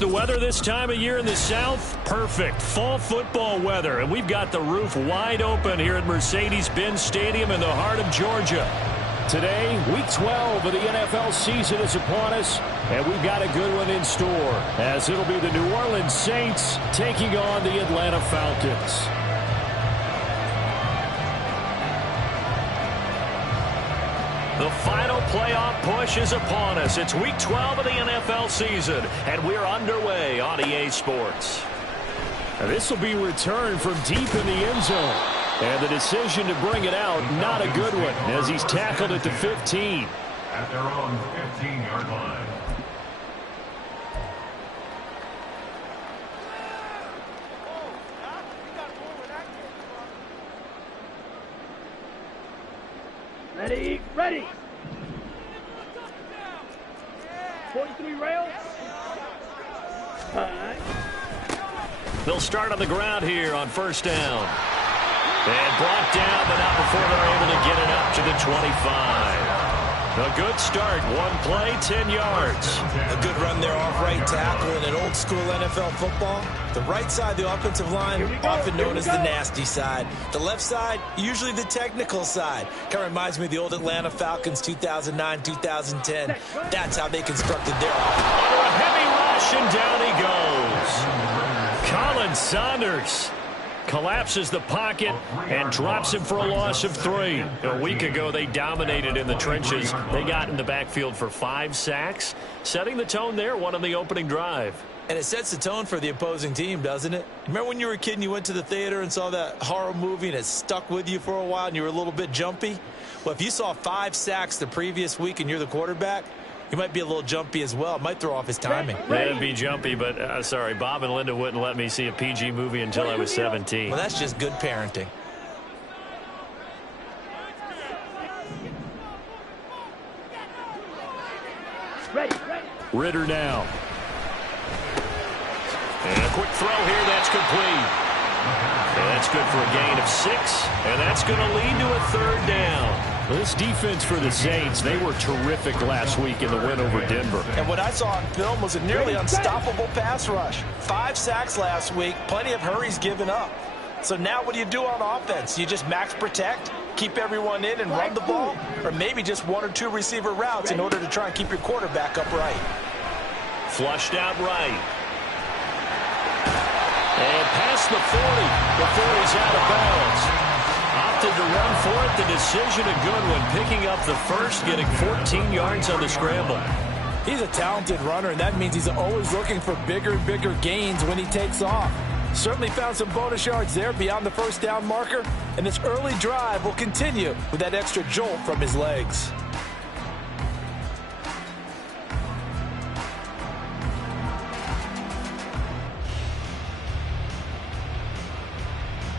The weather this time of year in the South, perfect. Fall football weather, and we've got the roof wide open here at Mercedes-Benz Stadium in the heart of Georgia. Today, Week 12 of the NFL season is upon us, and we've got a good one in store, as it'll be the New Orleans Saints taking on the Atlanta Falcons. The final playoff push is upon us. It's Week 12 of the NFL season, and we're underway on EA Sports. This will be returned from deep in the end zone. And the decision to bring it out, not a good one, as he's tackled at the 15. At their own 15-yard line. Ready. 43 rails. All right. They'll start on the ground here on first down. And brought down, but not before they're able to get it up to the 25. A good start. One play, 10 yards. A good run there off right tackle in an old-school NFL football. The right side of the offensive line, often known as the nasty side. The left side, usually the technical side. Kind of reminds me of the old Atlanta Falcons 2009-2010. That's how they constructed their offense. Under a heavy rush, and down he goes. Colin Saunders collapses the pocket and drops him for a loss of 3. A week ago, they dominated in the trenches. They got in the backfield for 5 sacks, setting the tone there, one on the opening drive. And it sets the tone for the opposing team, doesn't it? Remember when you were a kid and you went to the theater and saw that horror movie and it stuck with you for a while and you were a little bit jumpy? Well, if you saw 5 sacks the previous week and you're the quarterback, you might be a little jumpy as well. It might throw off his timing. Yeah, it'd be jumpy, but sorry, Bob and Linda wouldn't let me see a PG movie until I was 17. Well, that's just good parenting. Ritter now. And a quick throw here, that's complete. And that's good for a gain of 6, and that's going to lead to a 3rd down. This defense for the Saints, they were terrific last week in the win over Denver. And what I saw on film was a nearly unstoppable pass rush. 5 sacks last week, plenty of hurries given up. So now what do you do on offense? You just max protect, keep everyone in and run the ball, or maybe just 1 or 2 receiver routes in order to try and keep your quarterback upright. Flushed out right. And past the 40. The 40's out of bounds. Opted to run for it. The decision a good one. Picking up the first, getting 14 yards on the scramble. He's a talented runner, and that means he's always looking for bigger and bigger gains when he takes off. Certainly found some bonus yards there beyond the first down marker, and this early drive will continue with that extra jolt from his legs.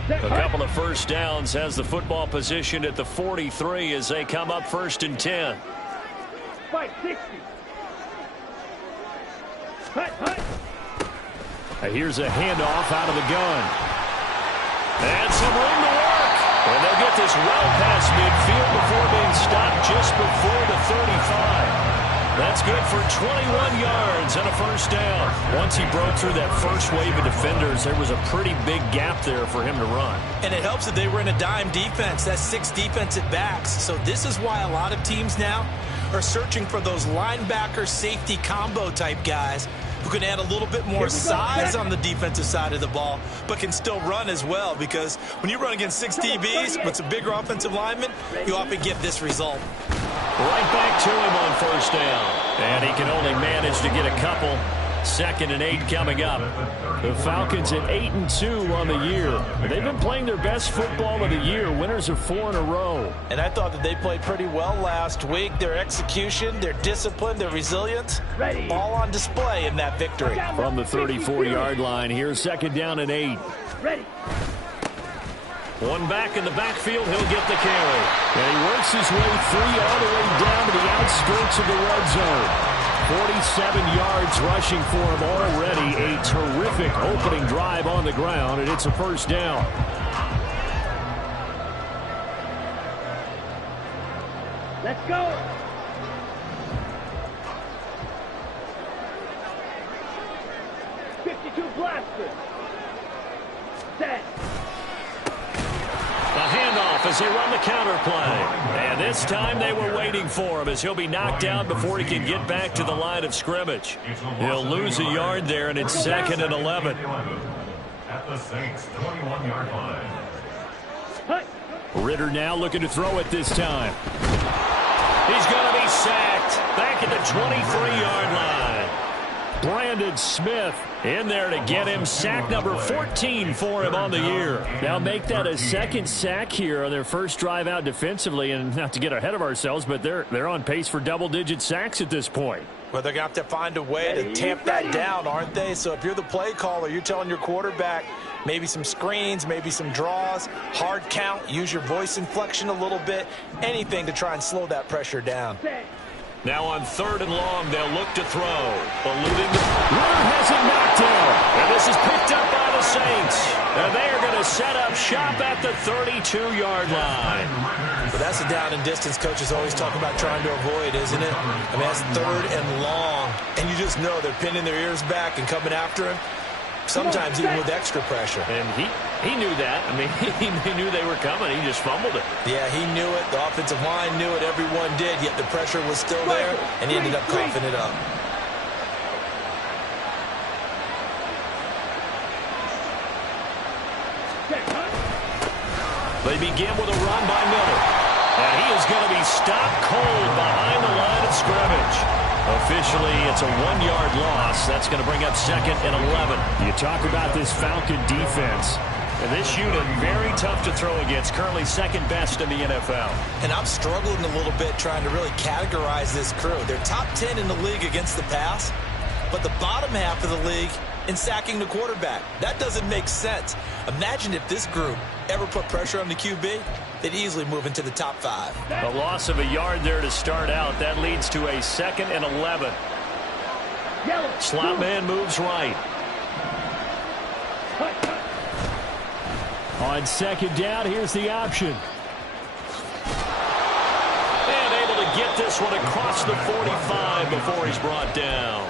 A couple of first downs, has the football positioned at the 43 as they come up 1st and 10. Fight 60. Here's a handoff out of the gun. And some room to work. And they'll get this well past midfield before being stopped just before the 35. That's good for 21 yards and a 1st down. Once he broke through that first wave of defenders, there was a pretty big gap there for him to run. And it helps that they were in a dime defense. That's 6 defensive backs. So this is why a lot of teams now are searching for those linebacker safety combo type guys who can add a little bit more size on the defensive side of the ball, but can still run as well, because when you run against 6 DBs with some bigger offensive linemen, you often get this result. Right back to him on 1st down. And he can only manage to get a couple. 2nd and 8 coming up. The Falcons at 8-2 on the year. They've been playing their best football of the year. Winners of 4 in a row. And I thought that they played pretty well last week. Their execution, their discipline, their resilience, all on display in that victory. From the 34-yard line, here's 2nd down and 8. Ready. One back in the backfield, he'll get the carry. And he works his way free all the way down to the outskirts of the red zone. 47 yards rushing for him already. A terrific opening drive on the ground, and it's a 1st down. Let's go. open. Set. A handoff as they run the counter play. And this time they were waiting for him as he'll be knocked down before he can get back to the line of scrimmage. He'll lose a yard there, and it's 2nd and 11. At the Saints' 21-yard line. Ritter now looking to throw it this time. He's going to be sacked back at the 23-yard line. Brandon Smith in there to get him. Sack number 14 for him on the year. Now make that a second sack here on their first drive out defensively. And not to get ahead of ourselves, but they're on pace for double-digit sacks at this point. Well, they're going to have to find a way to tamp that down, aren't they? So if you're the play caller, you're telling your quarterback maybe some screens, maybe some draws, hard count, use your voice inflection a little bit, anything to try and slow that pressure down. Now on 3rd and long, they'll look to throw. Eluding. Ritter has it knocked down. And this is picked up by the Saints. And they are going to set up shop at the 32-yard line. But that's a down and distance coaches always talk about trying to avoid, isn't it? I mean, that's 3rd and long. And you just know they're pinning their ears back and coming after him. Sometimes even with extra pressure. And he knew that. I mean, he knew they were coming. He just fumbled it. Yeah, he knew it. The offensive line knew it. Everyone did. Yet the pressure was still there, and he ended up coughing it up. They begin with a run by Miller. And he is going to be stopped cold behind the line of scrimmage. Officially, it's a 1-yard loss. That's going to bring up 2nd and 11. You talk about this Falcon defense. And this unit, very tough to throw against. Currently 2nd best in the NFL. And I'm struggling a little bit trying to really categorize this crew. They're top 10 in the league against the pass, but the bottom half of the league in sacking the quarterback. That doesn't make sense. Imagine if this group ever put pressure on the QB, they'd easily move into the top 5. A loss of a yard there to start out. That leads to a 2nd and 11. Slot man moves right. On 2nd down, here's the option. And able to get this one across the 45 before he's brought down.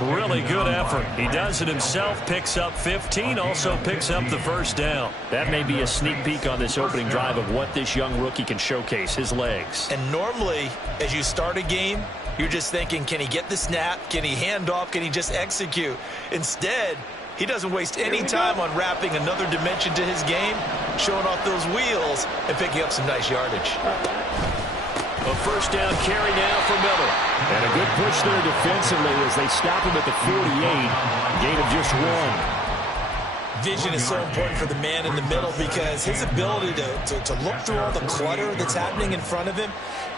Really good effort. He does it himself, picks up 15, also picks up the first down. That may be a sneak peek on this opening drive of what this young rookie can showcase, his legs. And normally, as you start a game, you're just thinking, can he get the snap? Can he hand off? Can he just execute? Instead, he doesn't waste any time on wrapping another dimension to his game, showing off those wheels, and picking up some nice yardage. A first down carry now for Miller. And a good push there defensively as they stop him at the 48. Gain of just 1. Vision is so important for the man in the middle because his ability to look through all the clutter that's happening in front of him,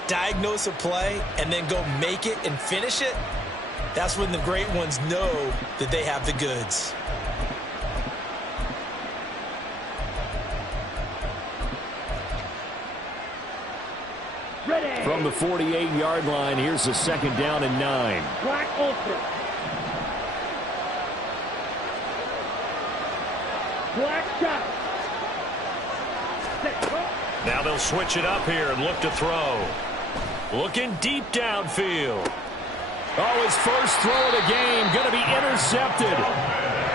diagnose a play, and then go make it and finish it, that's when the great ones know that they have the goods. From the 48-yard line, here's the 2nd down and 9. Black Ultra. Black shot. Now they'll switch it up here and look to throw. Looking deep downfield. Oh, his first throw of the game going to be intercepted.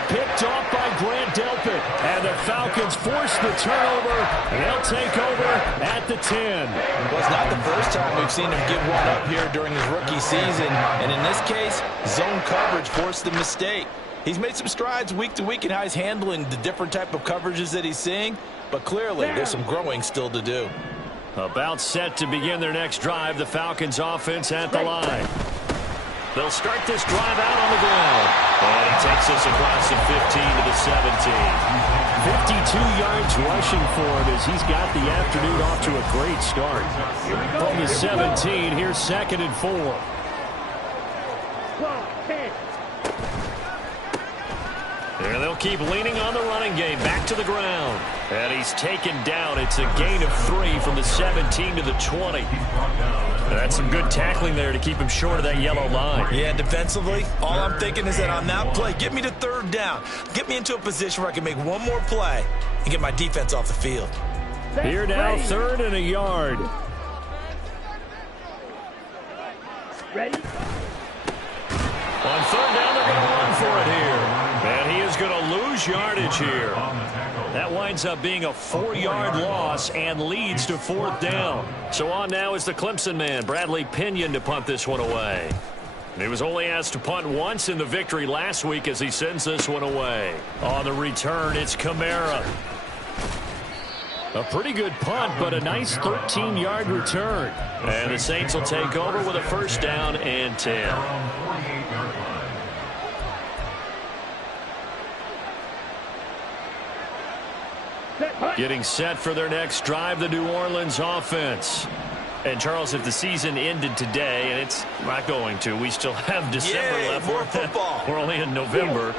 Picked off by Grant Delpit. And the Falcons force the turnover. And they'll take over at the 10. Well, it's not the first time we've seen him give one up here during his rookie season. And in this case, zone coverage forced the mistake. He's made some strides week to week in how he's handling the different type of coverages that he's seeing. But clearly, there's some growing still to do. About set to begin their next drive. The Falcons offense at the line. They'll start this drive out on the ground. And he takes us across the 15 to the 17. 52 yards rushing for him as he's got the afternoon off to a great start. From the 17, here's 2nd and 4. 10. And they'll keep leaning on the running game. Back to the ground. And he's taken down. It's a gain of 3 from the 17 to the 20. That's some good tackling there to keep him short of that yellow line. Yeah, defensively, all I'm thinking is that on that play, get me to 3rd down. Get me into a position where I can make one more play and get my defense off the field. Here now, 3rd and a yard. Ready? On 3rd down, they're going to run for it here. And he is going to lose lose yardage here. That winds up being a 4-yard loss and leads to 4th down. So on now is the Clemson man, Bradley Pinion, to punt this one away. He was only asked to punt once in the victory last week as he sends this one away. On the return, it's Kamara. A pretty good punt, but a nice 13-yard return. And the Saints will take over with a 1st down and 10. Getting set for their next drive, the New Orleans offense. And, Charles, if the season ended today, and it's not going to, we still have December left. More football. We're only in November.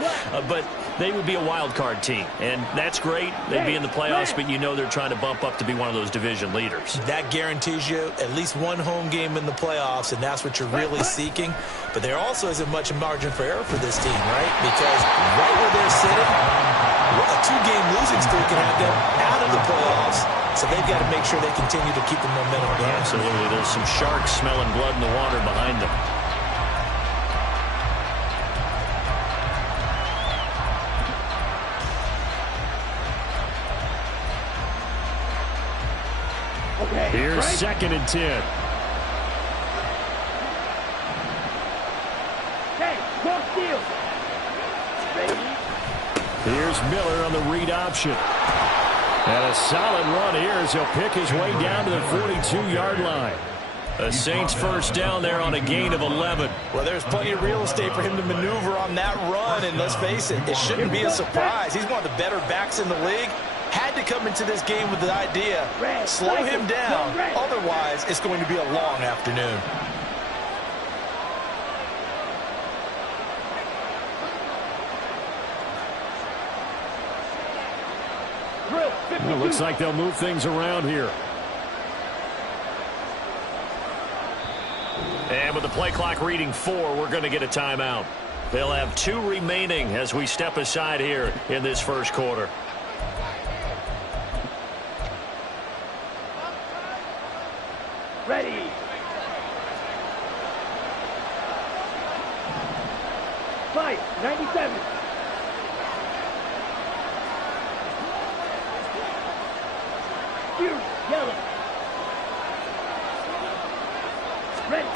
But they would be a wild card team, and that's great. They'd be in the playoffs, but you know they're trying to bump up to be one of those division leaders. That guarantees you at least one home game in the playoffs, and that's what you're really seeking. But there also isn't much margin for error for this team, right? Because right where they're sitting, a 2-game losing streak can have them out of the playoffs. So they've got to make sure they continue to keep the momentum going. Absolutely. There's some sharks smelling blood in the water behind them. Okay, Here's right. 2nd and 10. Okay, cross field. Ready? Here's Miller on the read option. And a solid run here as he'll pick his way down to the 42-yard line. The Saints 1st down there on a gain of 11. Well, there's plenty of real estate for him to maneuver on that run, and let's face it, it shouldn't be a surprise. He's one of the better backs in the league. Had to come into this game with the idea, slow him down, otherwise it's going to be a long afternoon. Well, looks like they'll move things around here. And with the play clock reading 4, we're going to get a timeout. They'll have 2 remaining as we step aside here in this 1st quarter. Ready. Fight, 97. Yellow. Ready.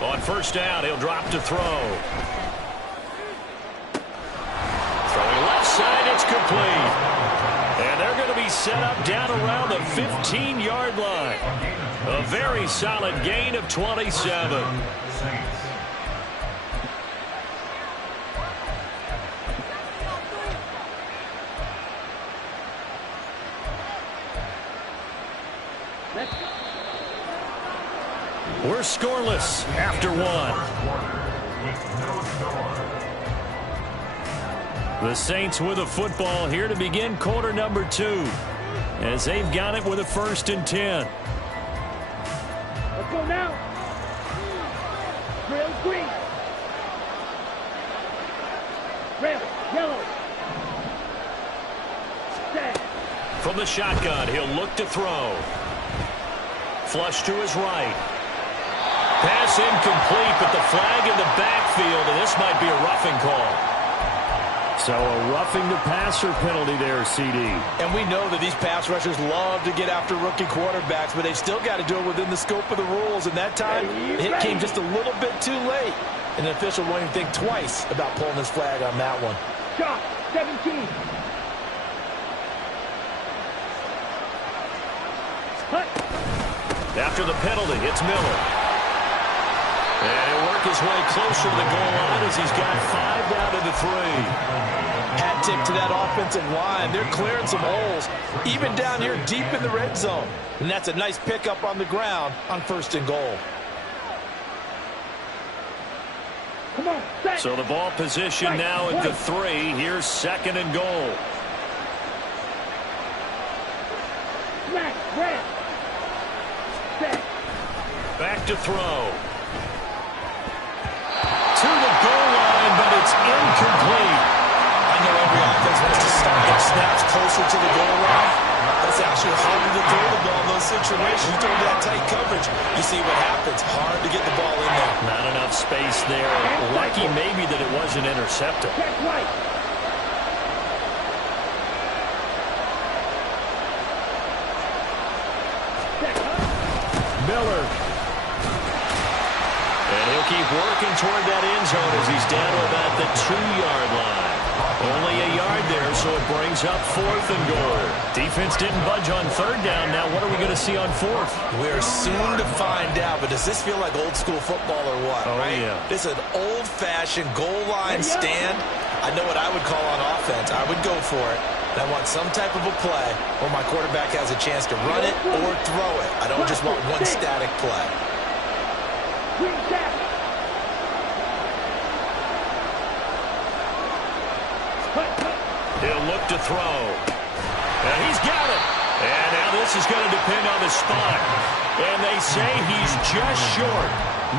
On 1st down, he'll drop to throw. Throwing left side, it's complete. And they're going to be set up down around the 15-yard line. A very solid gain of 27. We're scoreless after 1. The Saints with a football here to begin quarter number 2. As they've got it with a 1st and 10. Let's go now. Trail green. Trail yellow. Set. From the shotgun, he'll look to throw. Flush to his right. Pass incomplete, but the flag in the backfield, and this might be a roughing call. So a roughing the passer penalty there, CD. And we know that these pass rushers love to get after rookie quarterbacks, but they've still got to do it within the scope of the rules. And that time, the hit came just a little bit too late. And the official won't even think twice about pulling his flag on that one. Shot, 17. Hut. After the penalty, it's Miller. And he'll work his way closer to the goal line as he's got 5 down to the 3. Hat tip to that offensive line. They're clearing some holes, even down here deep in the red zone. And that's a nice pickup on the ground on 1st and goal. Come on, set. So the ball position now at the 3. Here's 2nd and goal. Black, red. Set. Back to throw. To the goal line, but it's incomplete. I know every offense wants to start their snaps closer to the goal line. That's actually harder to throw the ball in those situations. You throw that tight coverage, you see what happens. Hard to get the ball in there. Not enough space there. Lucky maybe that it wasn't intercepted. Check right. Miller. And he'll keep working toward that end zone as he's down to about the 2-yard line. Only a yard there, so it brings up 4th and goal. Defense didn't budge on 3rd down. Now what are we going to see on 4th? We're soon to find out, but does this feel like old school football or what? Oh, right? Yeah. This is an old-fashioned goal line stand. I know what I would call on offense. I would go for it. And I want some type of a play where my quarterback has a chance to run it or throw it. I don't just want one static play. He'll look to throw. And he's got it. And now this is going to depend on the spot. And they say he's just short.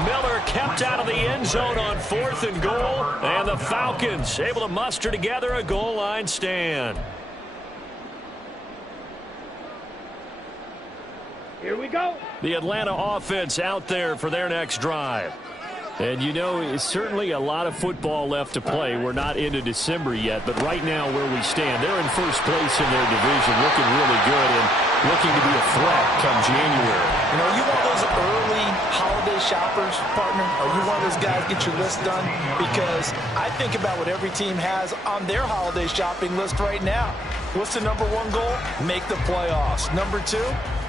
Miller kept out of the end zone on 4th and goal. And the Falcons able to muster together a goal line stand. Here we go. The Atlanta offense out there for their next drive. And, you know, it's certainly a lot of football left to play. We're not into December yet, but right now where we stand, they're in first place in their division, looking really good and looking to be a threat come January. You know, you want those early holiday shoppers, partner? Are you one of those guys get your list done? Because I think about what every team has on their holiday shopping list right now. What's the number 1 goal? Make the playoffs. Number 2,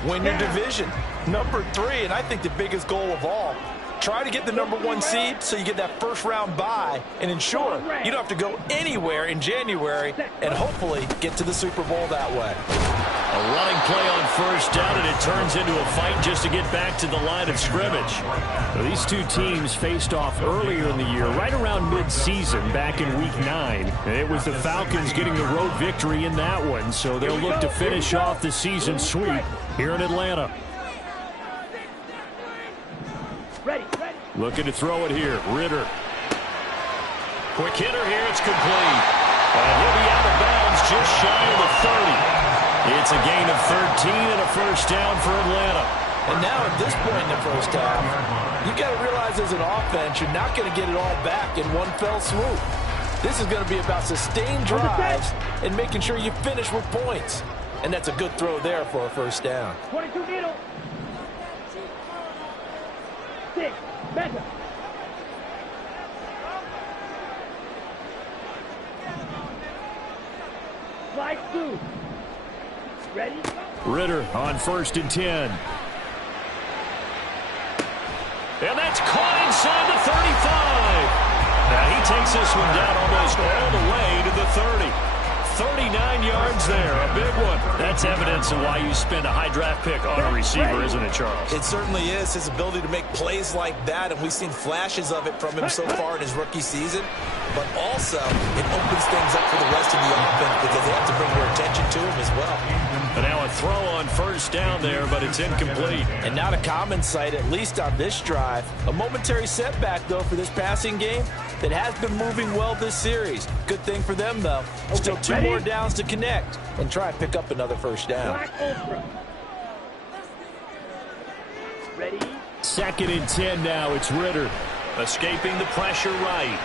win your division. Number 3, and I think the biggest goal of all, try to get the number 1 seed so you get that first-round bye and ensure you don't have to go anywhere in January and hopefully get to the Super Bowl that way. A running play on 1st down, and it turns into a fight just to get back to the line of scrimmage. Now, these two teams faced off earlier in the year, right around mid-season, back in Week 9. And it was the Falcons getting the road victory in that one, so they'll look to finish off the season sweep here in Atlanta. Ready. Looking to throw it here. Ritter. Quick hitter here. It's complete. And he'll be out of bounds just shy of the 30. It's a gain of 13 and a first down for Atlanta. And now at this point in the first half, you got to realize as an offense, you're not going to get it all back in one fell swoop. This is going to be about sustained drives and making sure you finish with points. And that's a good throw there for a first down. 22 middle. 6. Better. Slide 2. Ready? Ritter on 1st and 10. And that's caught inside the 35. Now he takes this one down almost all the way to the 30. 39 yards there, a big one. That's evidence of why you spend a high draft pick on a receiver, isn't it, Charles? It certainly is. His ability to make plays like that, and we've seen flashes of it from him so far in his rookie season. But also, it opens things up for the rest of the offense because they have to bring more attention to him as well. And now a throw on 1st down there, but it's incomplete. And not a common sight, at least on this drive. A momentary setback, though, for this passing game that has been moving well this series. Good thing for them, though. Still 2 more downs to connect and try and pick up another first down. Ready? 2nd and 10 now. It's Ritter. Escaping the pressure right.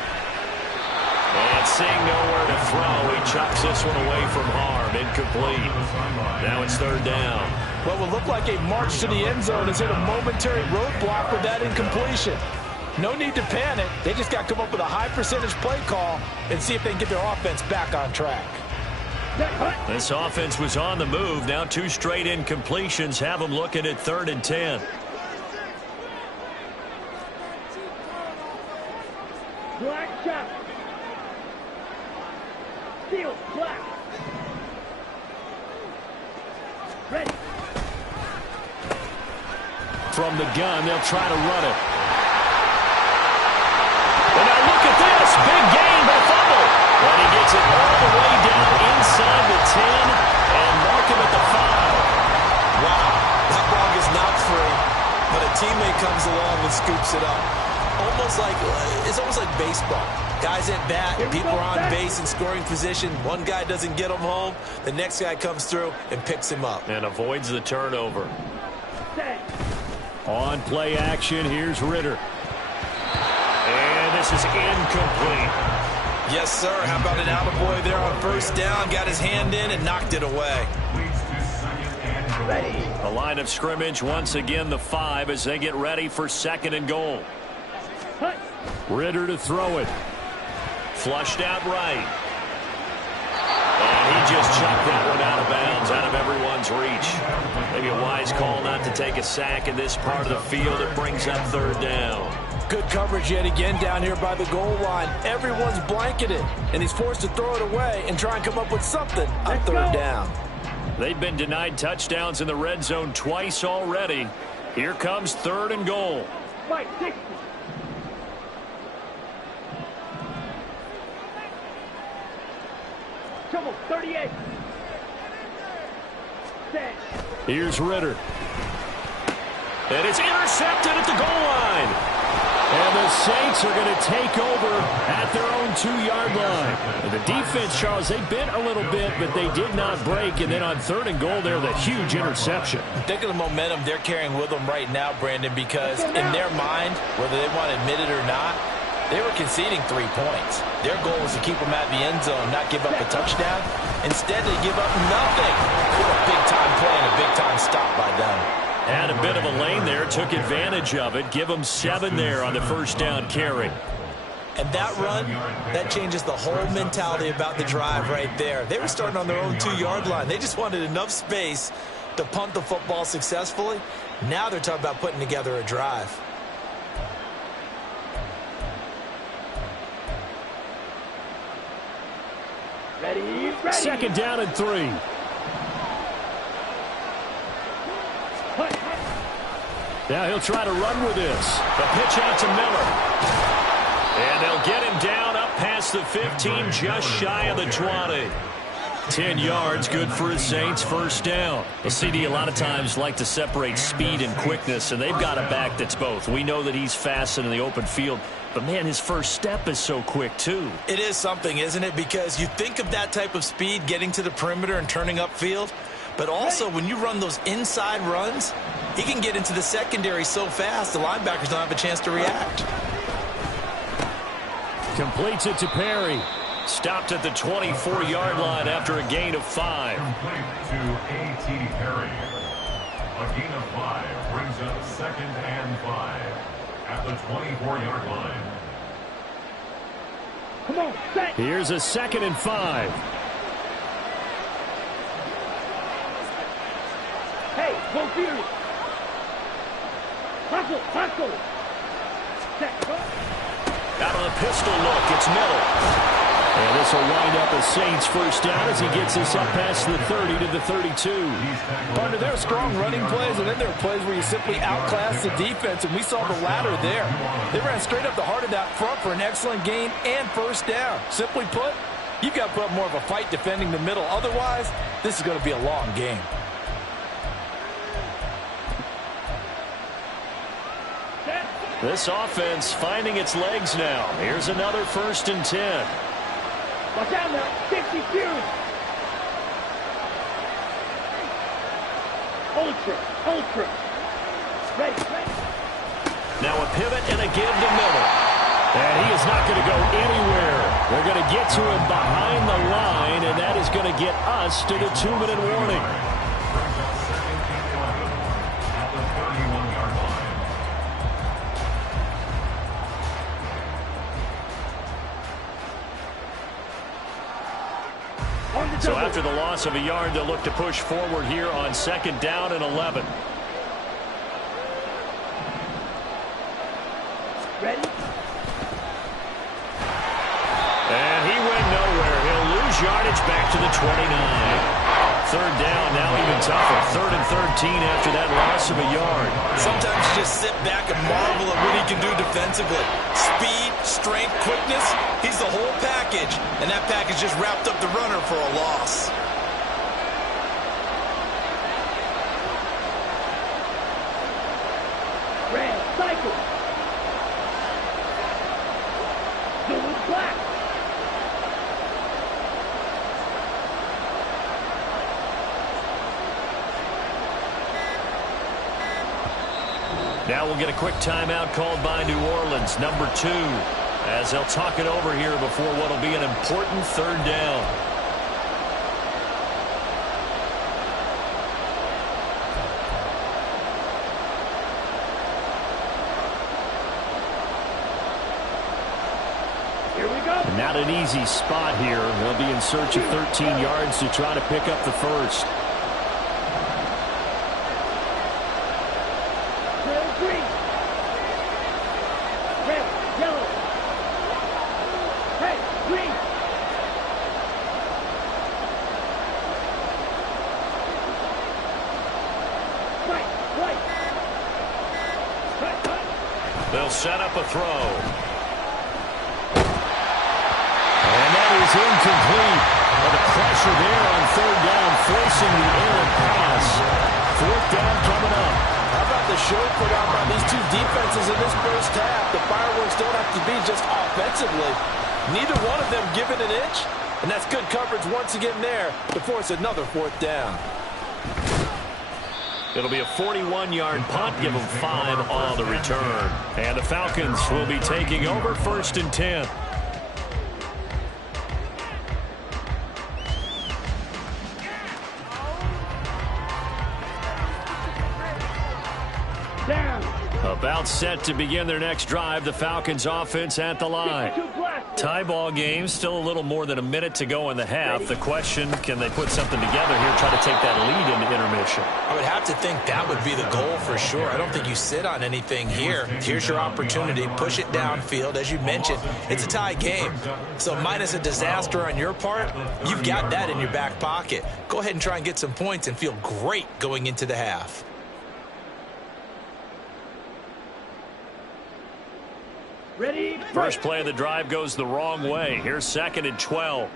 And seeing nowhere to throw, he chucks this one away from harm. Incomplete. Now it's 3rd down. What would look like a march to the end zone has hit a momentary roadblock with that incompletion. No need to panic. They just got to come up with a high percentage play call and see if they can get their offense back on track. This offense was on the move. Now 2 straight incompletions have them looking at 3rd and 10. Black shot. Steel, black. Ready. From the gun, they'll try to run it. And now look at this. Big gain, but fumble. And he gets it all the way down inside the 10 and mark him at the 5. Wow, that ball is not free, but a teammate comes along and scoops it up. It's almost like baseball. Guys at bat, people are on base in scoring position. One guy doesn't get him home. The next guy comes through and picks him up. And avoids the turnover. On play action, here's Ritter. And this is incomplete. Yes, sir. How about an attaboy there on 1st down? Got his hand in and knocked it away. Ready. The line of scrimmage once again the 5 as they get ready for 2nd and goal. Hut. Ritter to throw it. Flushed out right. And he just chucked that one out of bounds, out of everyone's reach. Maybe a wise call not to take a sack in this part of the field. It brings up 3rd down. Good coverage yet again down here by the goal line. Everyone's blanketed, and he's forced to throw it away and try and come up with something on 3rd down. They've been denied touchdowns in the red zone twice already. Here comes 3rd and goal. Right, 60. Trouble, 38. Set. Here's Ritter. And it's intercepted at the goal line. And the Saints are going to take over at their own 2-yard line. And the defense, Charles, they bent a little bit, but they did not break. And then on 3rd and goal there, the huge interception. Think of the momentum they're carrying with them right now, Brandon, because in their mind, whether they want to admit it or not, they were conceding 3 points. Their goal was to keep them at the end zone, not give up a touchdown. Instead, they give up nothing. What a big-time play and a big-time stop by them. Had a bit of a lane there, took advantage of it. Give them 7 there on the 1st down carry. And that run, that changes the whole mentality about the drive right there. They were starting on their own 2-yard line. They just wanted enough space to punt the football successfully. Now they're talking about putting together a drive. Ready. 2nd down and 3. Hut. Now he'll try to run with this. The pitch out to Miller. And they'll get him down up past the 15, just shy of the 20. 10 yards, good for the Saints, 1st down. The CD a lot of times like to separate speed and quickness, and they've got a back that's both. We know that he's fast in the open field, but, man, his first step is so quick, too. It is something, isn't it? Because you think of that type of speed getting to the perimeter and turning upfield, but also when you run those inside runs, he can get into the secondary so fast the linebackers don't have a chance to react. Completes it to Perry. Stopped at the 24-yard line after a gain of 5. Complete to A.T. Perry. A gain of 5 brings up 2nd and 5 at the 24-yard line. Come on, set. Here's a 2nd and 5. Hey, go furious. Hustle. Set. Go. Out on a pistol look, it's Miller. And this will wind up a Saints 1st down as he gets this up past the 30 to the 32. Partner, there are strong running plays, and then there are plays where you simply outclass the defense, and we saw the latter there. They ran straight up the heart of that front for an excellent gain and 1st down. Simply put, you've got to put up more of a fight defending the middle. Otherwise, this is going to be a long game. This offense finding its legs now. Here's another 1st and 10. Watch out now. 60 Fury. Ultra. Ready. Now a pivot and a give to Miller. And he is not going to go anywhere. They're going to get to him behind the line, and that is going to get us to the 2-minute warning. At the 31-yard line. So after the loss of a yard, they'll look to push forward here on 2nd down and 11. Ready. And he went nowhere. He'll lose yardage back to the 29. 3rd down, now even tougher. 3rd and 13 after that loss of a yard. Sometimes you just sit back and marvel at what he can do defensively. Speed, strength, quickness, he's the whole package. And that package just wrapped up the runner for a loss. Red. Cycle. Doing black. Now we'll get a quick timeout called by New Orleans, number 2, as they'll talk it over here before what will be an important 3rd down. Not an easy spot here. They'll be in search of 13 yards to try to pick up the first. Green. Red, yellow. Red, green. White. They'll set up a throw. And that is incomplete. Well, the pressure there on third down, forcing the errant pass. Fourth down coming up. How about the show put out by these two defenses in this first half? The fireworks don't have to be just offensively. Neither one of them given an inch, and that's good coverage once again there to force another fourth down. It'll be a 41-yard punt. Give them 5 on the return. And the Falcons will be taking over 1st and 10. Down. About set to begin their next drive. The Falcons offense at the line. Tie ball game. Still a little more than a minute to go in the half. The question, can they put something together here, try to take that lead into intermission? I would have to think that would be the goal for sure. I don't think you sit on anything here. Here's your opportunity. Push it downfield. As you mentioned, it's a tie game. So minus a disaster on your part, you've got that in your back pocket. Go ahead and try and get some points and feel great going into the half. Ready. First play of the drive goes the wrong way. Here's 2nd and 12.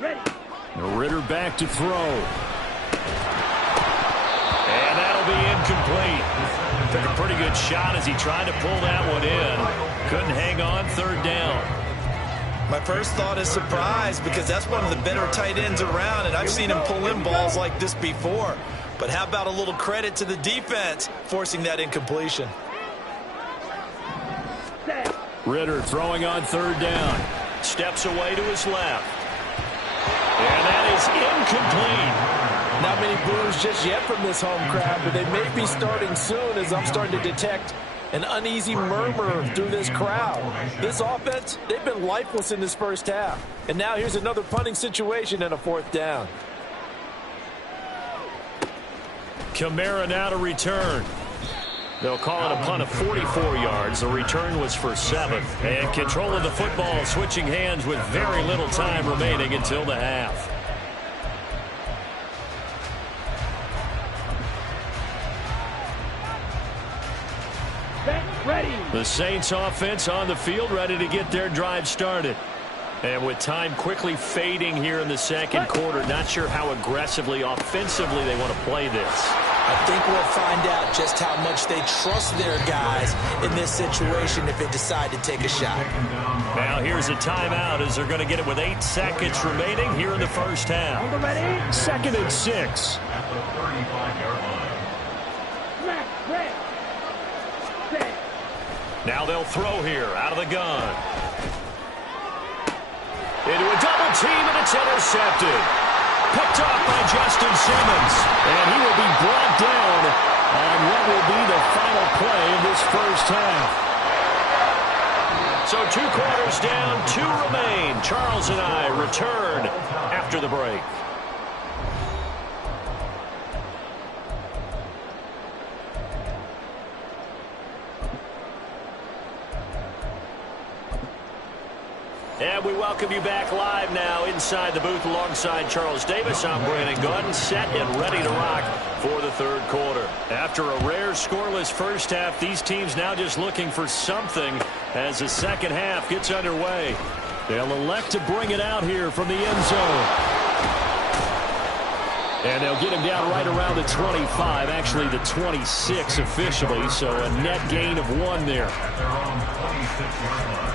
Ready. Ritter back to throw. And that'll be incomplete. Took a pretty good shot as he tried to pull that one in. Couldn't hang on. 3rd down. My first thought is surprise, because that's one of the better tight ends around, and I've seen him pull in balls like this before. But how about a little credit to the defense forcing that incompletion? Ritter throwing on 3rd down. Steps away to his left. And that is incomplete. Not many boos just yet from this home crowd, but they may be starting soon, as I'm starting to detect an uneasy murmur through this crowd. This offense, they've been lifeless in this first half. And now here's another punting situation and a 4th down. Kamara now to return. They'll call it a punt of 44 yards. The return was for 7. And control of the football switching hands with very little time remaining until the half. Ready. The Saints offense on the field, ready to get their drive started. And with time quickly fading here in the 2nd quarter, not sure how aggressively, offensively they want to play this. I think we'll find out just how much they trust their guys in this situation if they decide to take a shot. Now here's a timeout as they're going to get it with 8 seconds remaining here in the first half. 2nd and 6. At the 35-yard line. Smack. Red. Set. Now they'll throw here out of the gun. Into a double team, and it's intercepted. Picked off by Justin Simmons. And he will be brought down on what will be the final play of this first half. So 2 quarters down, 2 remain. Charles and I return after the break. And we welcome you back live now inside the booth alongside Charles Davis. I'm Brandon Gordon, set and ready to rock for the 3rd quarter. After a rare scoreless first half, these teams now just looking for something as the 2nd half gets underway. They'll elect to bring it out here from the end zone. And they'll get him down right around the 25, actually the 26 officially, so a net gain of 1 there. At their own 26-yard line.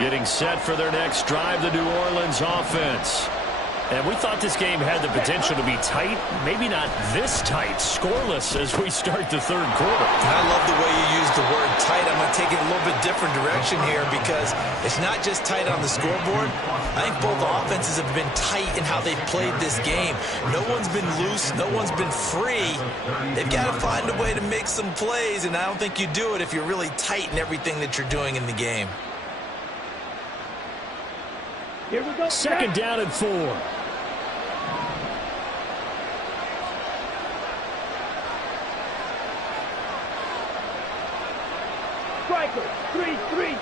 Getting set for their next drive, the New Orleans offense. And we thought this game had the potential to be tight, maybe not this tight, scoreless as we start the 3rd quarter. I love the way you use the word tight. I'm going to take it a little bit different. different direction here because it's not just tight on the scoreboard. I think both offenses have been tight in how they've played this game. No one's been loose. No one's been free. They've got to find a way to make some plays, and I don't think you do it if you're really tight in everything that you're doing in the game. Here we go. Second down and 4. Striker, 3-3.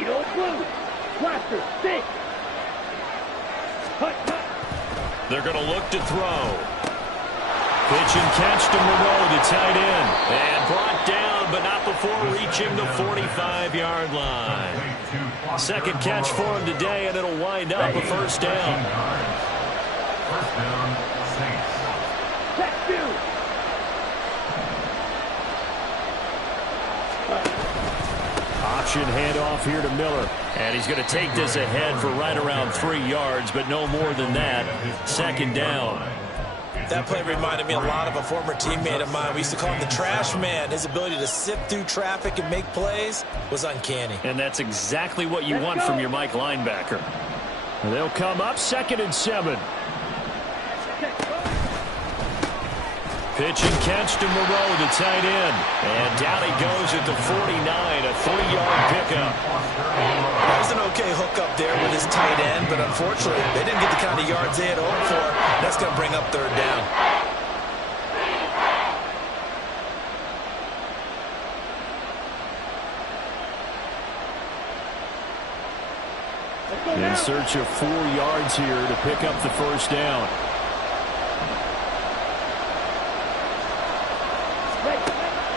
Edo blue. Blaster, 6. Hut, hut. They're going to look to throw. Pitch and catch to Moreau, the tight end. And brought down, but not before reaching the 45-yard line. Second catch for him today, and it'll wind up a first down. First down, Saints. Check 2. Option handoff here to Miller. And he's going to take this ahead for right around 3 yards, but no more than that. Second down. That play reminded me a lot of a former teammate of mine. We used to call him the trash man. His ability to sift through traffic and make plays was uncanny. And that's exactly what you want from your Mike linebacker. They'll come up 2nd and 7. Pitch and catch to Moreau, the tight end. And down he goes at the 49, a 3-yard pickup. That was an okay hookup there with his tight end, but unfortunately, they didn't get the kind of yards they had hoped for. That's going to bring up 3rd down. In search of 4 yards here to pick up the first down.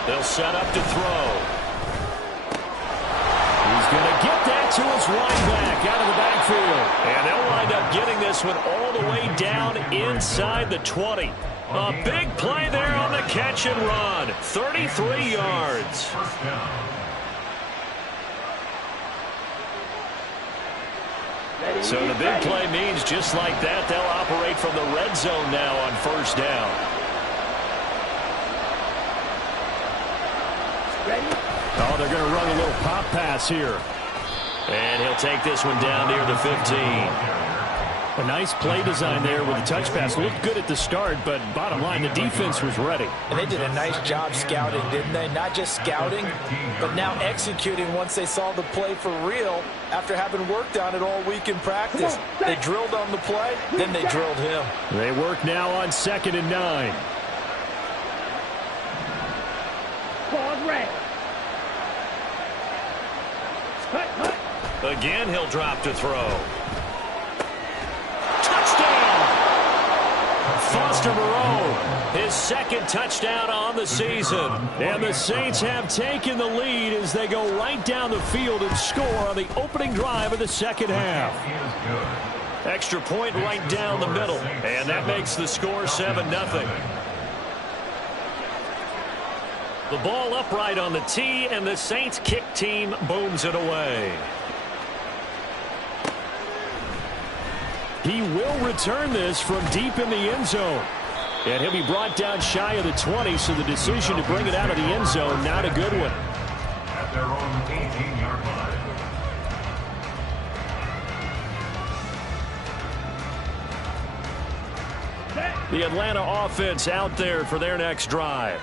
They'll set up to throw. He's going to get that to his running back out of the backfield. And they'll wind up getting this one all the way down inside the 20. A big play there on the catch and run. 33 yards. First down. So the big play means just like that, they'll operate from the red zone now on first down. Oh, they're going to run a little pop pass here. And he'll take this one down near the 15. A nice play design there with the touch pass. Looked good at the start, but bottom line, the defense was ready. And they did a nice job scouting, didn't they? Not just scouting, but now executing once they saw the play for real after having worked on it all week in practice. They drilled on the play, then they drilled him. They work now on 2nd and 9. Pause red. Hut, hut. Again, he'll drop to throw. Touchdown! Foster Moreau, his 2nd touchdown on the season. And the Saints have taken the lead as they go right down the field and score on the opening drive of the second half. Extra point right down the middle. And that makes the score 7-0. The ball upright on the tee, and the Saints kick team booms it away. He will return this from deep in the end zone. And he'll be brought down shy of the 20, so the decision to bring it out of the end zone, not a good one. At their own 18-yard line. The Atlanta offense out there for their next drive.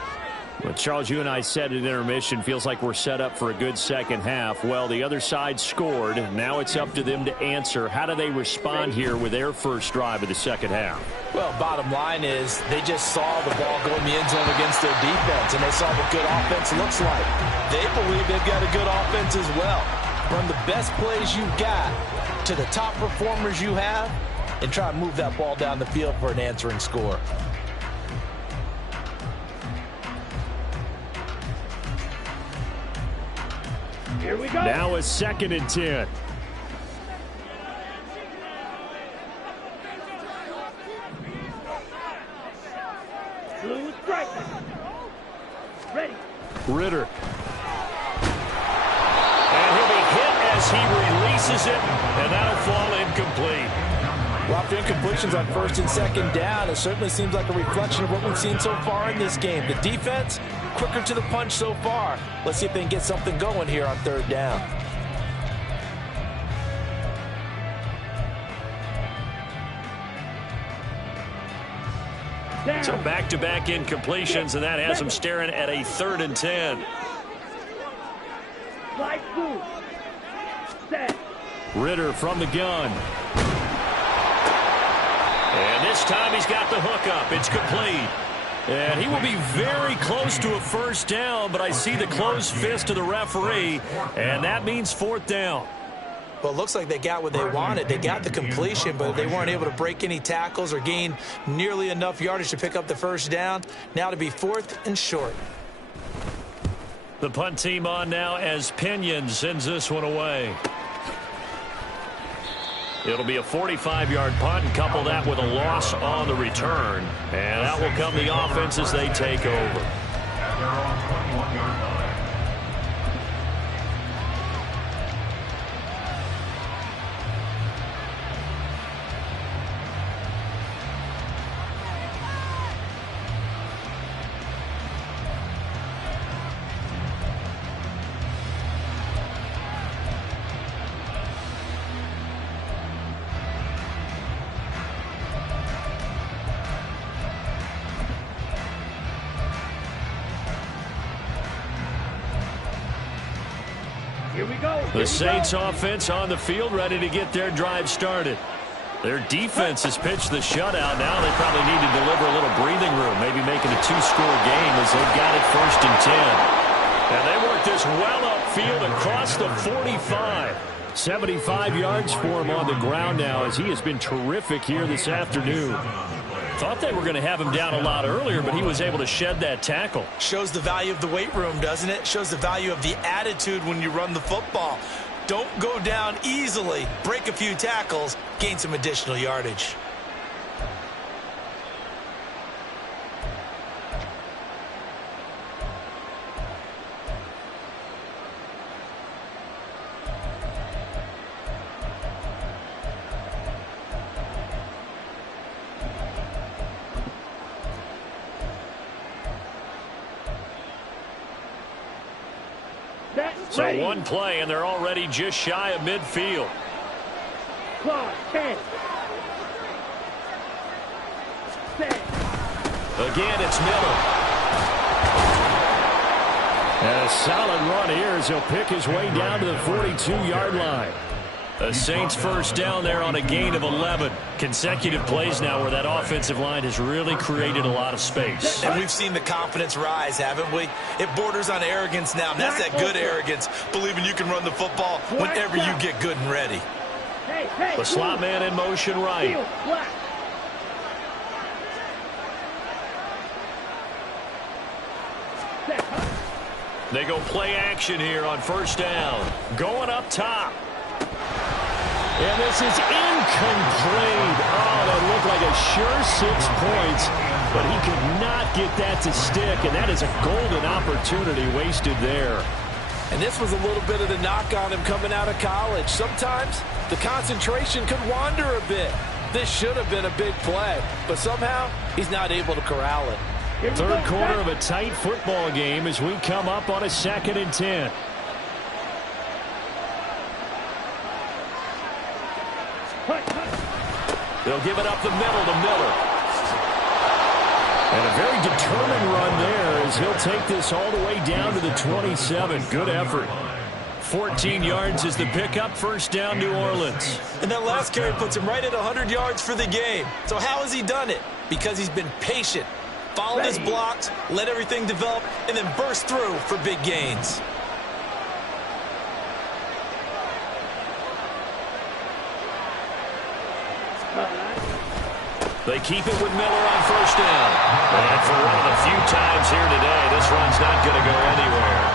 Well, Charles, you and I said at intermission, feels like we're set up for a good second half. Well, the other side scored. Now it's up to them to answer. How do they respond here with their first drive of the second half? Well, bottom line is they just saw the ball go in the end zone against their defense, and they saw what good offense looks like. They believe they've got a good offense as well. Run the best plays you've got to the top performers you have and try to move that ball down the field for an answering score. Here we go. Now a 2nd and 10. Blue strike. Ready. Ritter. And he'll be hit as he releases it, and that'll fall incomplete. Well, after incompletions on 1st and 2nd down, it certainly seems like a reflection of what we've seen so far in this game. The defense quicker to the punch so far. Let's see if they can get something going here on 3rd down. So back-to-back incompletions, and that has them staring at a 3rd and 10. Ritter from the gun. And this time he's got the hookup. It's complete. And he will be very close to a 1st down, but I see the closed fist of the referee, and that means 4th down. Well, it looks like they got what they wanted. They got the completion, but they weren't able to break any tackles or gain nearly enough yardage to pick up the 1st down. Now to be 4th and short. The punt team on now as Pinion sends this one away. It'll be a 45-yard punt, and couple that with a loss on the return. And that will come the offense as they take over. At their own 21-yard line. The Saints offense on the field, ready to get their drive started. Their defense has pitched the shutout. Now they probably need to deliver a little breathing room, maybe making a 2-score game as they've got it 1st and 10. And they work this well upfield across the 45. 75 yards for him on the ground now as he has been terrific here this afternoon. Thought they were going to have him down a lot earlier, but he was able to shed that tackle. Shows the value of the weight room, doesn't it? Shows the value of the attitude when you run the football. Don't go down easily. Break a few tackles. Gain some additional yardage. So one play, and they're already just shy of midfield. Again, it's Miller. And a solid run here as he'll pick his way down to the 42-yard line. The Saints 1st down there on a gain of 11. Consecutive plays now where that offensive line has really created a lot of space. And we've seen the confidence rise, haven't we? It borders on arrogance now, and that's that good arrogance, believing you can run the football whenever you get good and ready. The slot man in motion right. They go play action here on 1st down. Going up top. And this is incomplete. Oh, that looked like a sure 6 points, but he could not get that to stick, and that is a golden opportunity wasted there. And this was a little bit of the knock on him coming out of college. Sometimes the concentration could wander a bit. This should have been a big play, but somehow he's not able to corral it. 3rd quarter of a tight football game as we come up on a 2nd and 10. They'll give it up the middle to Miller. And a very determined run there as he'll take this all the way down to the 27. Good effort. 14 yards is the pickup. 1st down, New Orleans. And that last carry puts him right at 100 yards for the game. So how has he done it? Because he's been patient, followed his blocks, let everything develop, and then burst through for big gains. They keep it with Miller on 1st down. And for one of the few times here today, this run's not going to go anywhere.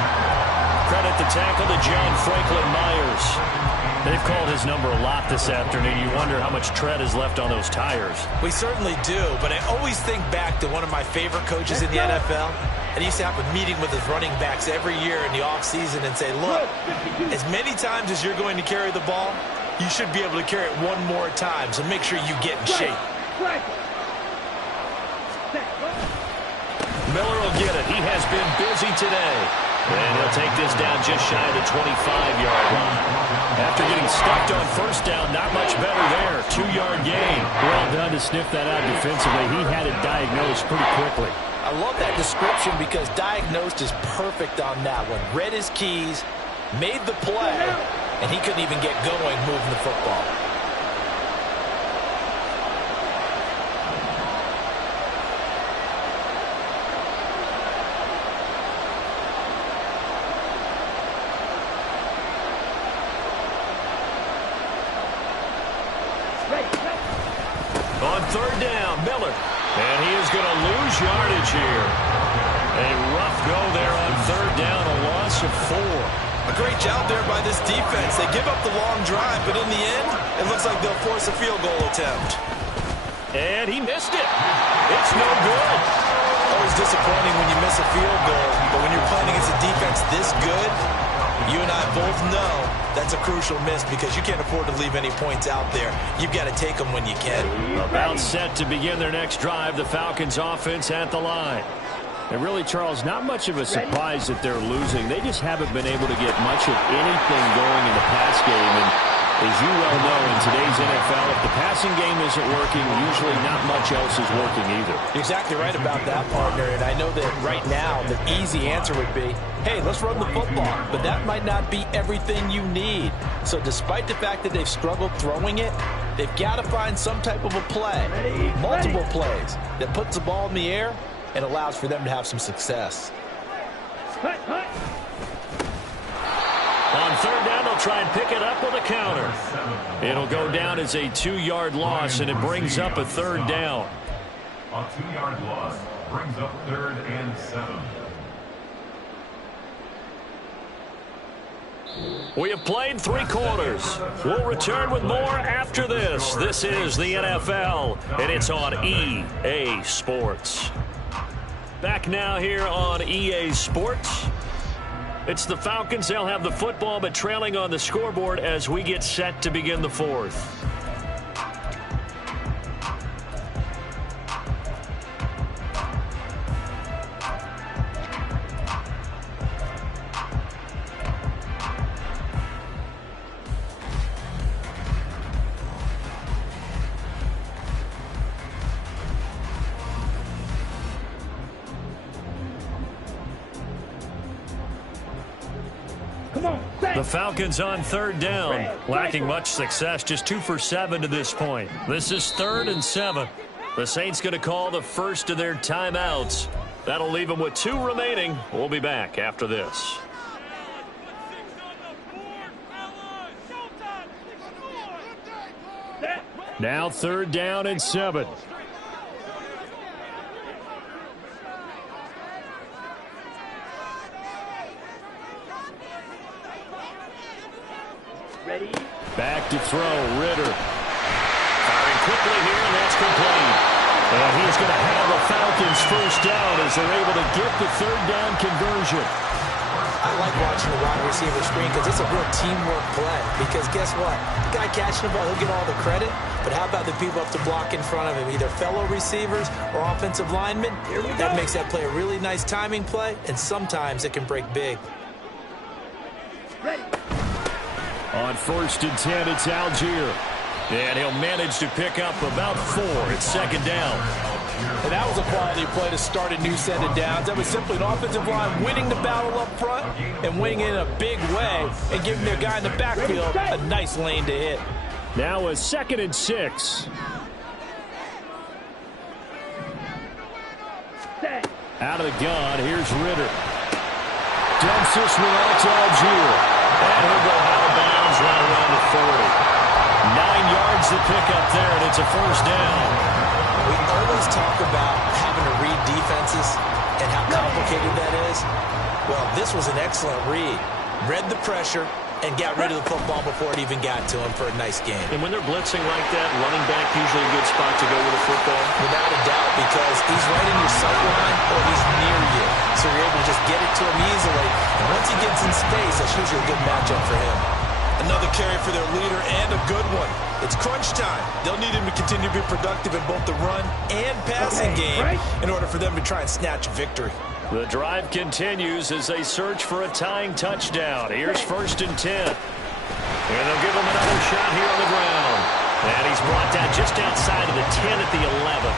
Credit the tackle to John Franklin Myers. They've called his number a lot this afternoon. You wonder how much tread is left on those tires. We certainly do, but I always think back to one of my favorite coaches in the NFL. And he used to have a meeting with his running backs every year in the offseason and say, look, as many times as you're going to carry the ball, you should be able to carry it one more time, so make sure you get in shape. Miller will get it. He has been busy today. And he'll take this down just shy of the 25-yard line. After getting stuffed on first down, not much better there. 2-yard gain. Well done to sniff that out defensively. He had it diagnosed pretty quickly. I love that description because diagnosed is perfect on that one. Read his keys, made the play, and he couldn't even get going moving the football. On third down, Miller. And he is going to lose yardage here. A rough go there on third down, a loss of 4. A great job there by this defense. They give up the long drive, but in the end, it looks like they'll force a field goal attempt. And he missed it. It's no good. Always disappointing when you miss a field goal, but when you're playing against a defense this good, you and I both know that's a crucial miss because you can't afford to leave any points out there. You've got to take them when you can. About set to begin their next drive, the Falcons offense at the line. And really, Charles, not much of a surprise that they're losing. They just haven't been able to get much of anything going in the pass game. And as you well know, in today's NFL, if the passing game isn't working, usually not much else is working either. You're exactly right about that, partner. And I know that right now the easy answer would be, hey, let's run the football. But that might not be everything you need. So despite the fact that they've struggled throwing it, they've got to find some type of a play, multiple plays, that puts the ball in the air and allows for them to have some success. On third down, they'll try and pick it up with a counter. It'll go down as a 2-yard loss, and it brings up a third down. A 2-yard loss brings up 3rd and 7. We have played 3 quarters. We'll return with more after this. This is the NFL, and it's on EA Sports. Back now here on EA Sports. It's the Falcons. They'll have the football, but trailing on the scoreboard as we get set to begin the 4th. The Falcons on third down, lacking much success, just 2 for 7 to this point. This is 3rd and 7. The Saints going to call the first of their timeouts. That'll leave them with 2 remaining. We'll be back after this. Now 3rd down and 7. Ready? Back to throw, Ritter. Firing quickly here, and that's complete. And he's going to have the Falcons first down as they're able to get the 3rd down conversion. I like watching the wide receiver screen because it's a real teamwork play. Because guess what? The guy catching the ball, he'll get all the credit. But how about the people up to block in front of him, either fellow receivers or offensive linemen? That makes that play a really nice timing play, and sometimes it can break big. Ready? On 1st and 10, it's Algier. And he'll manage to pick up about 4. It's 2nd down. And that was a quality play to start a new set of downs. That was simply an offensive line winning the battle up front and winning it in a big way and giving their guy in the backfield a nice lane to hit. Now a 2nd and 6. Set. Out of the gun, here's Ritter. Dumps this one out to Algier. And he'll go out of bounds right around the 40. 9 yards to pick up there, and it's a first down. We always talk about having to read defenses and how complicated that is. Well, this was an excellent read. Read the pressure and got rid of the football before it even got to him for a nice game. And when they're blitzing like that, running back usually a good spot to go with the football. Without a doubt, because he's right in your sight line or he's near you. So you're able to just get it to him easily. And once he gets in space, that's usually a good matchup for him. Another carry for their leader and a good one. It's crunch time. They'll need him to continue to be productive in both the run and passing game in order for them to try and snatch a victory. The drive continues as they search for a tying touchdown. Here's 1st and 10. And they'll give him another shot here on the ground. And he's brought down just outside of the 10 at the 11.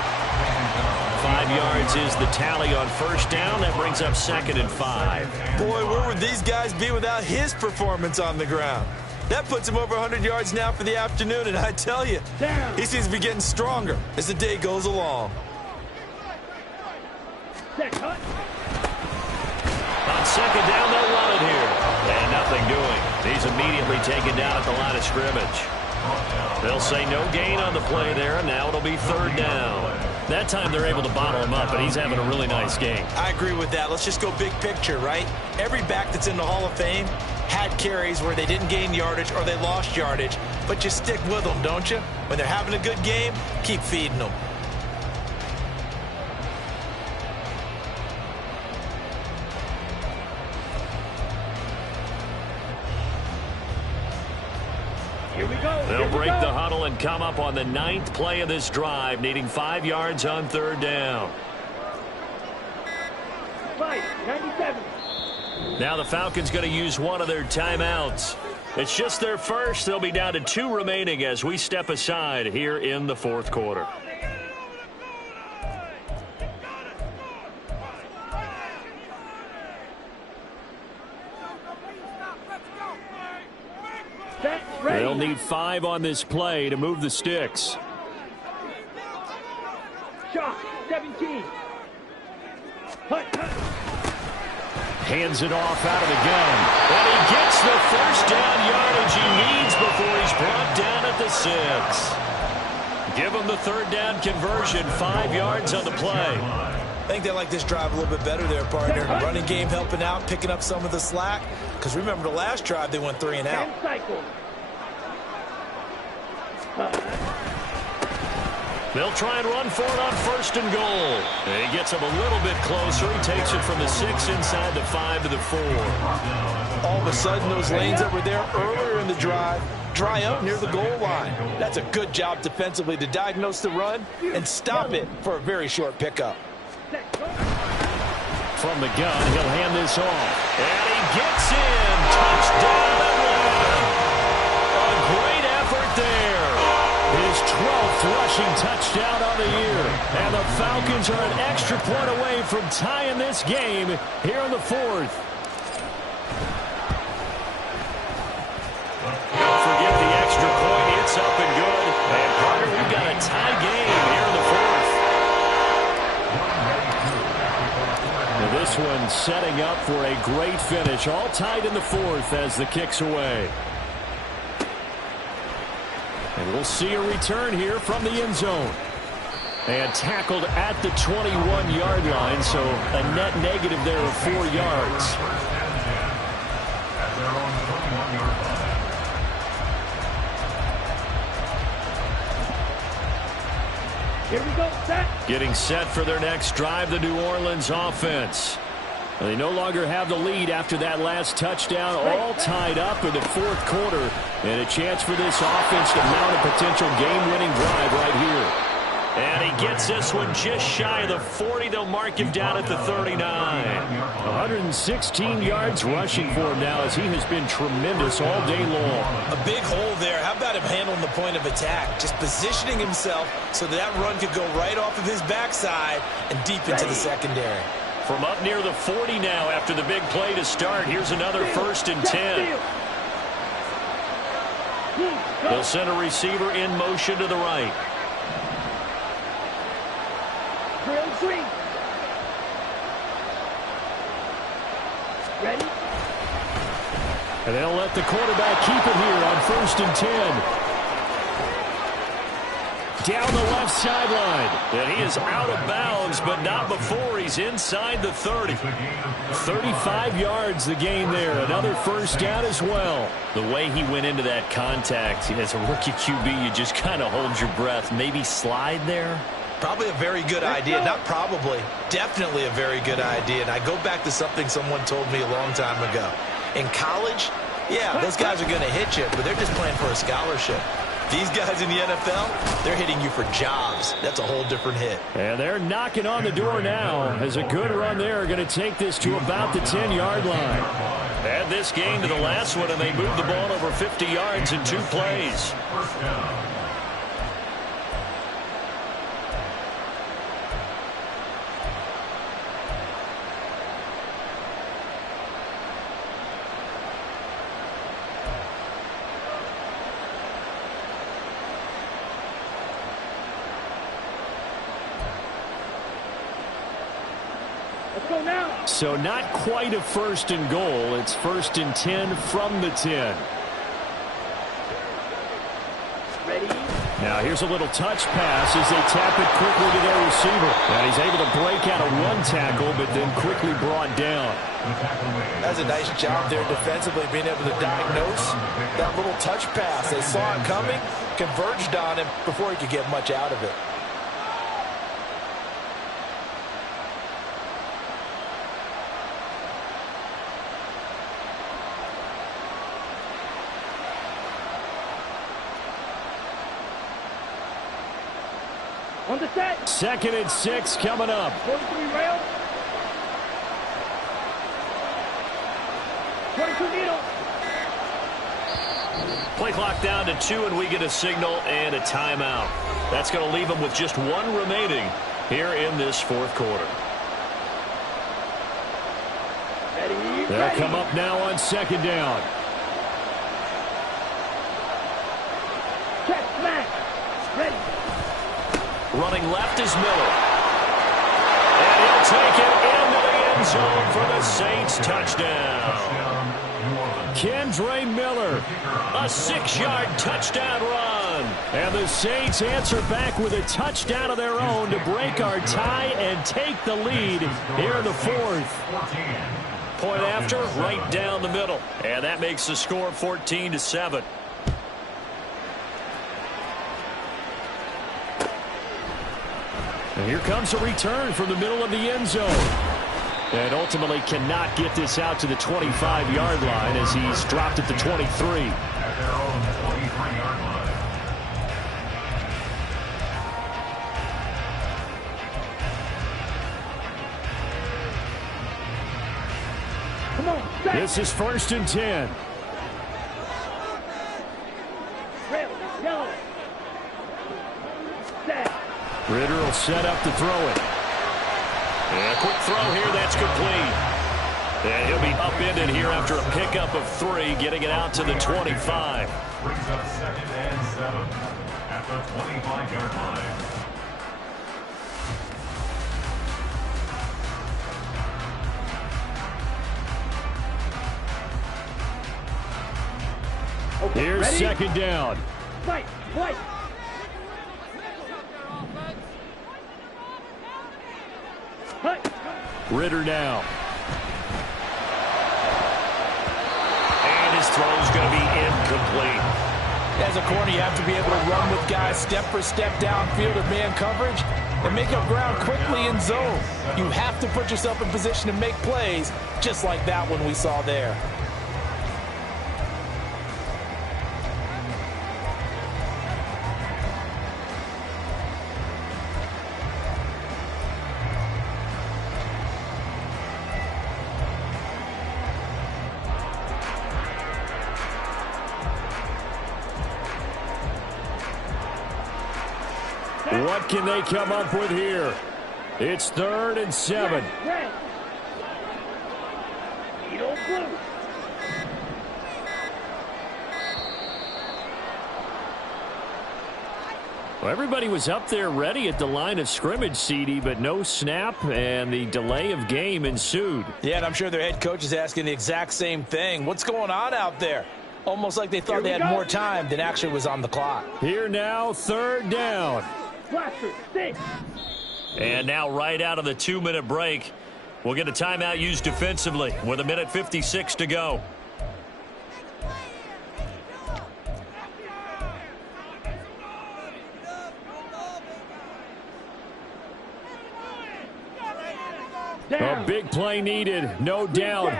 5 yards is the tally on 1st down. That brings up 2nd and 5. Boy, where would these guys be without his performance on the ground? That puts him over 100 yards now for the afternoon, and I tell you, he seems to be getting stronger as the day goes along. On 2nd down, they'll run it here. And nothing doing. He's immediately taken down at the line of scrimmage. They'll say no gain on the play there, and now it'll be 3rd down. That time they're able to bottle him up, and he's having a really nice game. I agree with that. Let's just go big picture, right? Every back that's in the Hall of Fame had carries where they didn't gain yardage or they lost yardage, but you stick with them, don't you? When they're having a good game, keep feeding them. They'll break the huddle and come up on the 9th play of this drive, needing 5 yards on 3rd down. 97. Now the Falcons going to use one of their timeouts. It's just their first. They'll be down to 2 remaining as we step aside here in the 4th quarter. They'll need 5 on this play to move the sticks. Shot 17. Hands it off out of the gun. And he gets the 1st down yardage he needs before he's brought down at the 6. Give him the 3rd down conversion, 5 yards on the play. I think they like this drive a little bit better there, partner. Running game helping out, picking up some of the slack. Because remember the last drive, they went 3 and out. They'll try and run for it on 1st and goal. And he gets him a little bit closer. He takes it from the 6 inside the 5 to the 4. All of a sudden, those lanes that were there earlier in the drive dry up near the goal line. That's a good job defensively to diagnose the run and stop it for a very short pickup. From the gun, he'll hand this off. And he gets in. Touchdown Atlanta. A great effort there. His 12th rushing touchdown on the year. And the Falcons are an extra point away from tying this game here in the 4th. Don't forget the extra point. It's up and good. And Carter, we've got a tie game here in the 4th. Now this one setting up for a great finish. All tied in the 4th as the kick's away. And we'll see a return here from the end zone. And tackled at the 21-yard line, so a net negative there of 4 yards. Here we go, set. Getting set for their next drive, the New Orleans offense. They no longer have the lead after that last touchdown, all tied up in the 4th quarter. And a chance for this offense to mount a potential game-winning drive right here. And he gets this one just shy of the 40. They'll mark him down at the 39. 116 yards rushing for him now as he has been tremendous all day long. A big hole there. How about him handling the point of attack? Just positioning himself so that run could go right off of his backside and deep into the secondary. From up near the 40 now after the big play to start. Here's another 1st and 10. They'll send a receiver in motion to the right. Drill swing. Ready? And they'll let the quarterback keep it here on 1st and 10. Down the left sideline. And he is out of bounds, but not before he's inside the 30. 35 yards the gain there. Another 1st down as well. The way he went into that contact, as a rookie QB, you just kind of hold your breath. Maybe slide there. Probably a very good idea. Not probably. Definitely a very good idea. And I go back to something someone told me a long time ago. In college, yeah, those guys are going to hit you, but they're just playing for a scholarship. These guys in the NFL, they're hitting you for jobs. That's a whole different hit. And they're knocking on the door now as a good run there. Going to take this to about the 10-yard line. Add this game to the last one, and they moved the ball over 50 yards in 2 plays. First down. Let's go now. So not quite a first and goal. It's 1st and 10 from the 10. Ready? Now here's a little touch pass as they tap it quickly to their receiver. And he's able to break out of one tackle, but then quickly brought down. That's a nice job there defensively, being able to diagnose that little touch pass. They saw it coming, converged on him before he could get much out of it. On the set. 2nd and 6 coming up. 43 rail. 22 needle. Play clock down to 2, and we get a signal and a timeout. That's going to leave them with just 1 remaining here in this 4th quarter. Ready? They'll come up now on 2nd down. Check, smash. Ready. Running left is Miller. And he'll take it into the end zone for the Saints touchdown. Kendre Miller, a 6-yard touchdown run. And the Saints answer back with a touchdown of their own to break our tie and take the lead here in the 4th. Point after, right down the middle. And that makes the score 14-7. And here comes a return from the middle of the end zone. And ultimately cannot get this out to the 25-yard line as he's dropped at the 23. At their own 23-yard line. Come on, set. This is 1st and 10. Rail, yellow. Set. Ritter will set up to throw it. And a quick throw here, that's complete. And he'll be upended here after a pickup of 3, getting it out to the 25. Brings up 2nd and 7 at the 25-yard line. Okay, Here's ready? 2nd down. Fight, fight. Hut. Ritter now. And his throw's going to be incomplete. As a corner, you have to be able to run with guys step for step downfield of man coverage and make up ground quickly in zone. You have to put yourself in position to make plays, just like that one we saw there. What can they come up with here? It's 3rd and 7. Red. Needle blue. Well, everybody was up there ready at the line of scrimmage, CD, but no snap, and the delay of game ensued. Yeah, and I'm sure their head coach is asking the exact same thing. What's going on out there? Almost like they thought they had more time than actually was on the clock. Here now, 3rd down. Blaster, 6. And now right out of the 2-minute break, we'll get a timeout used defensively with 1:56 to go. A big play needed, no doubt.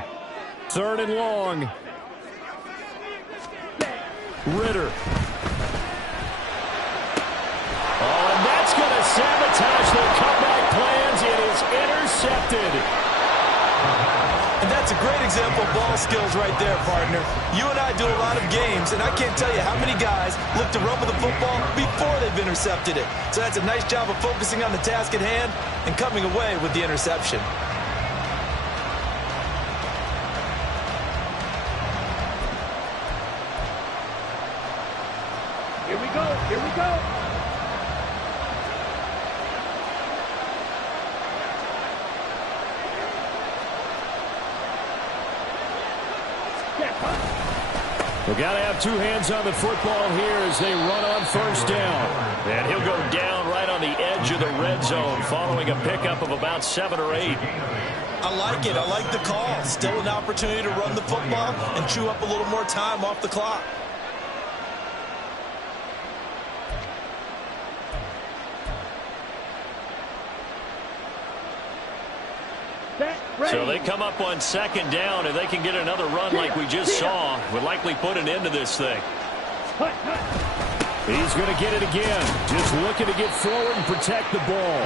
3rd and long. Ritter. sabotage their comeback plans. It is intercepted. And that's a great example of ball skills right there, partner. You and I do a lot of games, and I can't tell you how many guys look to run with the football before they've intercepted it. So that's a nice job of focusing on the task at hand and coming away with the interception. Here we go. Here we go. We've got to have two hands on the football here as they run on first down. And he'll go down right on the edge of the red zone following a pickup of about 7 or 8. I like it. I like the call. Still an opportunity to run the football and chew up a little more time off the clock. So they come up on second down, and they can get another run like we just saw. Would likely put an end to this thing. He's going to get it again. Just looking to get forward and protect the ball.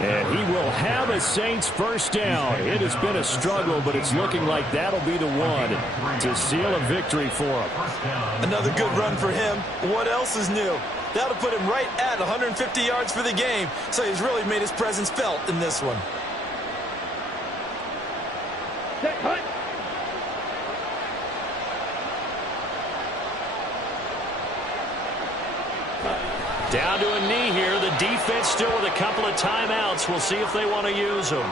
And he will have a Saints first down. It has been a struggle, but it's looking like that'll be the one to seal a victory for him. Another good run for him. What else is new? That'll put him right at 150 yards for the game. So he's really made his presence felt in this one. Down to a knee here. The defense still with a couple of timeouts. We'll see if they want to use them.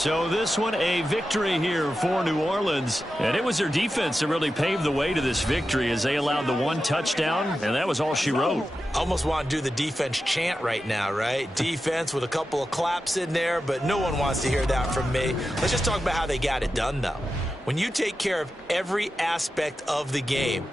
So this one, a victory here for New Orleans. And it was their defense that really paved the way to this victory as they allowed the one touchdown, and that was all she wrote. Almost want to do the defense chant right now, right? Defense with a couple of claps in there, but no one wants to hear that from me. Let's just talk about how they got it done, though. When you take care of every aspect of the game,